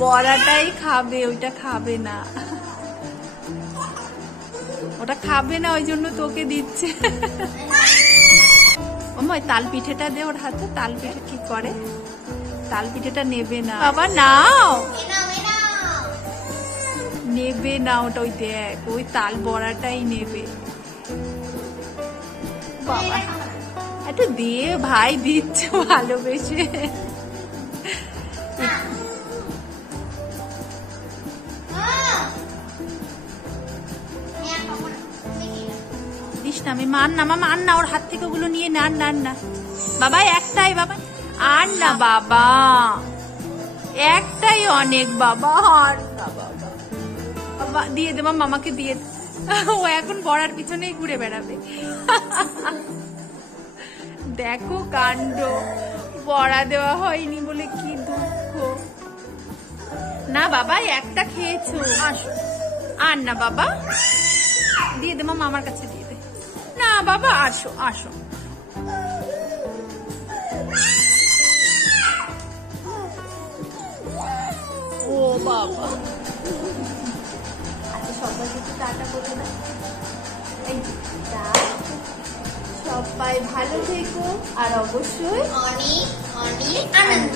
বড়াটাই খাবে, ওইটা খাবে না, ওটা খাবে না, ওই জন্য তোকে দিচ্ছে। ওই তাল পিঠেটা দে ওর হাতে। তাল পিঠে কি করে? তাল পিঠেটা নেবে না বাবা, নাও। নেবে না ওটা, ওই দেখ, ওই তাল বড়াটাই নেবে। বাবা একটু দিয়ে, ভাই দিচ্ছে ভালোবেসে। দিস না, আমি মান না, মামা আন না, ওর হাত থেকে ওগুলো নিয়ে না, না না বাবা, একটাই বাবা, আর না বাবা, একটাই অনেক বাবা, আর না বাবা, বাবা দিয়ে দে, মামাকে দিয়ে দে। ও এখন বড়ার পিছনেই ঘুরে বেড়াবে। দেখো কাণ্ড, বড়া দেওয়া হয়নি বলে কি দুঃখ। না বাবা, একটা খেয়েছো, আসো, আর না বাবা, দিয়ে দে মামা, আমার কাছে দিয়ে দে। না বাবা, আসো আসো। ও বাবা, আচ্ছা সবাইকে একটু টাটা বলে দাও। সবাই ভালো থেকো, আর অবশ্যই অনেক অনেক আনন্দ।